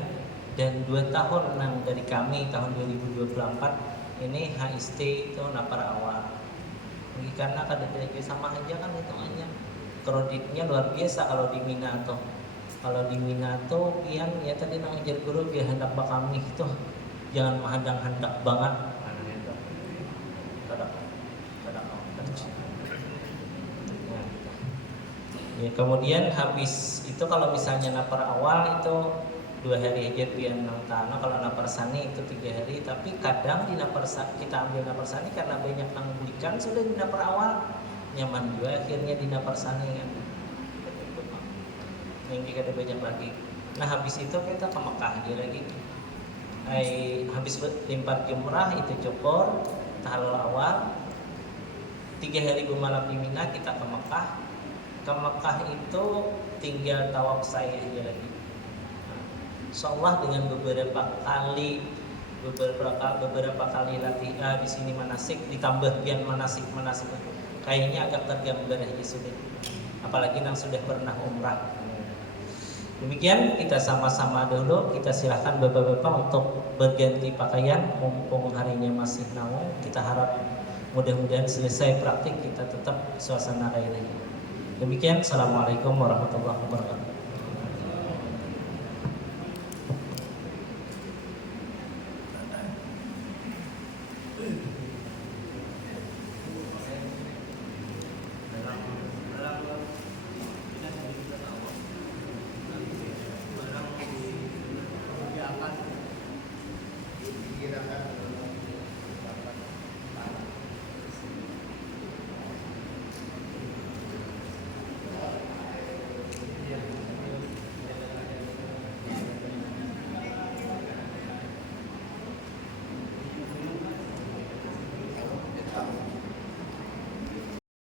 Dan 2 tahun nang dari kami tahun 2024 ini HST itu napar awal. Karena kadang sama aja kan hitungannya. Kreditnya luar biasa kalau di Mina tuh. Kalau di Mina tuh pian ya tadi nang ajar guru dia hendak bakami itu jangan menghadang-hendak banget. Ya, kemudian habis itu kalau misalnya napar awal itu 2 hari aja pian nang tanah. Kalau napar sani itu 3 hari. Tapi kadang di napar kita ambil napar sani karena banyak nang belikan sudah di napar awal nyaman juga akhirnya di napar sani kan. Yang ada banyak lagi. Nah habis itu kita ke Mekah aja lagi. Habis lempar jumrah itu cokor tahlul awal 3 hari bermalam di Mina kita ke Mekah. Ke Mekah itu tinggal tawaf sa'i aja lagi. Insyaallah dengan beberapa kali latihan di sini manasik ditambah pian manasik kayaknya agak tergambar aja sudah. Apalagi yang sudah pernah umrah. Demikian kita sama-sama dulu kita silahkan bapak-bapak untuk berganti pakaian mumpung harinya masih nawang. Kita harap mudah-mudahan selesai praktik kita tetap suasana lain lagi. Demikian, assalamualaikum warahmatullahi wabarakatuh.